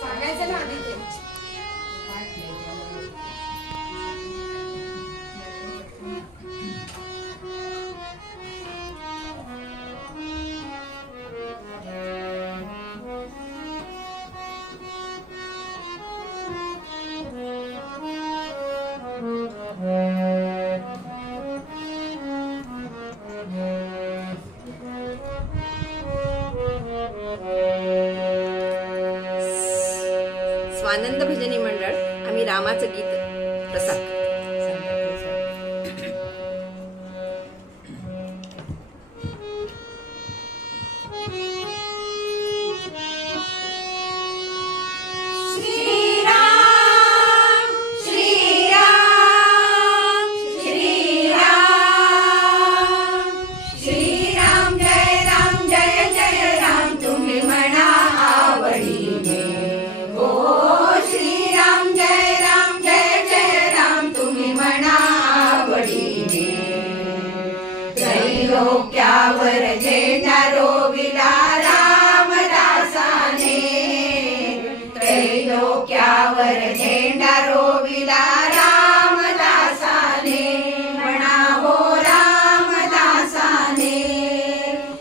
सांगायचं ना आधी ते. स्वानंद भजनी मंडळ आम्ही रामाचं गीत प्रसाद. त्रैलोक्यावर झेंडा रोविला रामदासाने, त्रैलोक्यावर झेंडा रोविला रामदासाने, म्हणावो रामदासाने.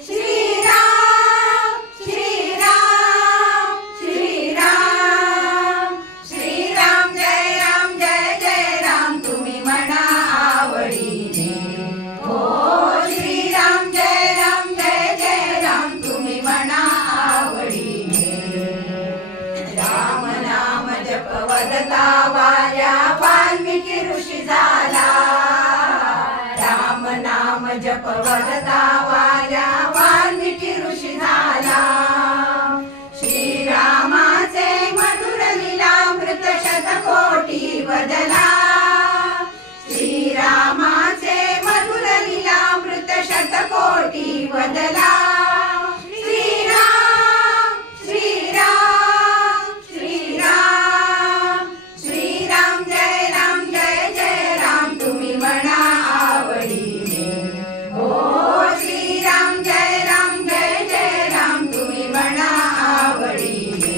श्रीराम श्रीराम श्रीराम श्रीराम जय जय राम तुम्ही म्हणा आवडीने. हो श्रीराम जय राम तुम्ही म्हणा आवडीने. राम नाम जप वदता वाऱ्या वाल्मिकी ऋषी झाला, राम नाम जप वदता वाऱ्या वाल्मिकी ऋषी झाला. श्रीरामाचे मधुर लीलामृत शतकोटी बदला, श्रीरामाचे मधुर लीलामृत शतकोटी बदला. श्रीराम श्रीराम श्रीराम श्रीराम जय राम तुम्ही म्हणा आवडीने. हो श्रीराम जय राम तुम्ही म्हणा आवडीने.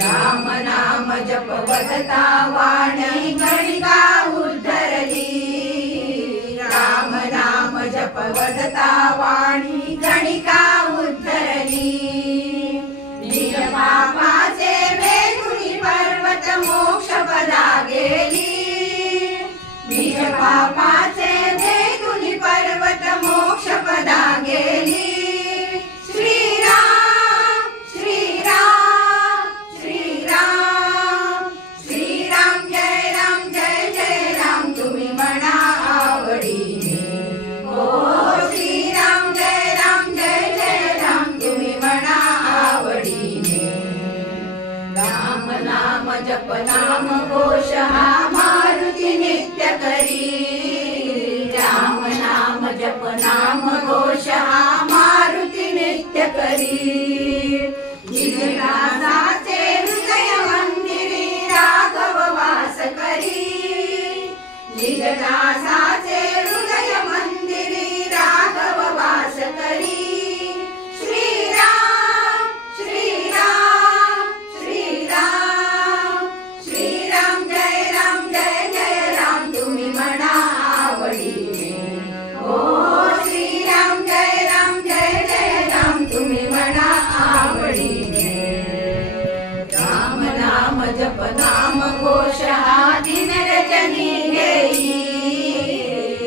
राम नाम जप वदता वाणी गणिका उद्धरली, राम नाम जप वदता वाणी गणिका उद्धरली. निज पापाचे वेधुनी पर्वत मोक्ष पदा गेली, निज पापाचे वेधुनी पर्वत मोक्ष पदा गेली. श्रीराम श्रीराम श्रीराम श्रीराम जय राम तुम्ही म्हणा आवडीने. हो श्रीराम जय राम तुम्ही म्हणा आवडीने. राम नाम जप नाम घोष हा मारुती नित्य करी, राम नाम जप नाम घोष हा मारुती नित्य करी. निजदासाचे हृदय मंदिरी राघव वास करी, निजदासाचे हृदय मंदिरी राघव वास करी. श्रीराम श्रीराम श्रीराम श्रीराम जय राम तुम्ही म्हणा आवडीने. हो श्रीराम जय राम तुम्ही म्हणा आवडीने. राम नाम जप नाम घोष हा दिन रजनी घेई,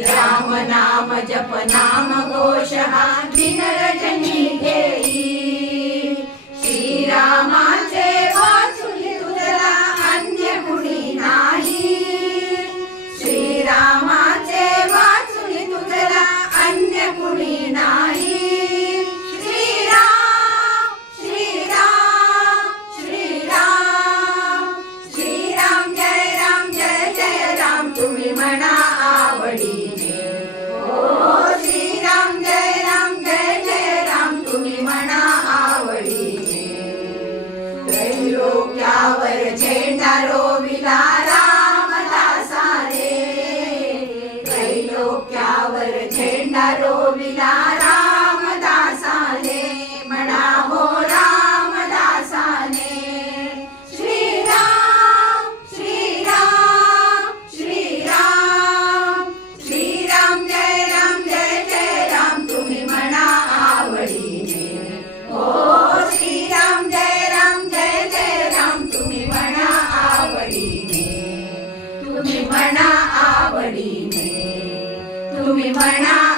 राम नाम जप नाम घोष हा दिन रजनी घेई. श्रीरामाचे वाचुली तुझला अन्य कुणी नाही, श्रीरामाचे वाचुली तुझला अन्य कुणी नाही. श्रीराम श्रीराम श्रीराम श्रीराम जय राम तुम्ही म्हणा आवडीने. हो श्रीराम जय राम तुम्ही म्हणा आवडीने. डोकावर झेंडा रोविला रामदासाने, म्हणा हो रामदासाने. श्रीराम श्रीराम श्रीराम श्रीराम जय राम तुम्ही म्हणा आवडीने. हो श्रीराम जय राम तुम्ही म्हणा आवडीने. तुम्ही म्हणा आवडीने. तुम्ही म्हणा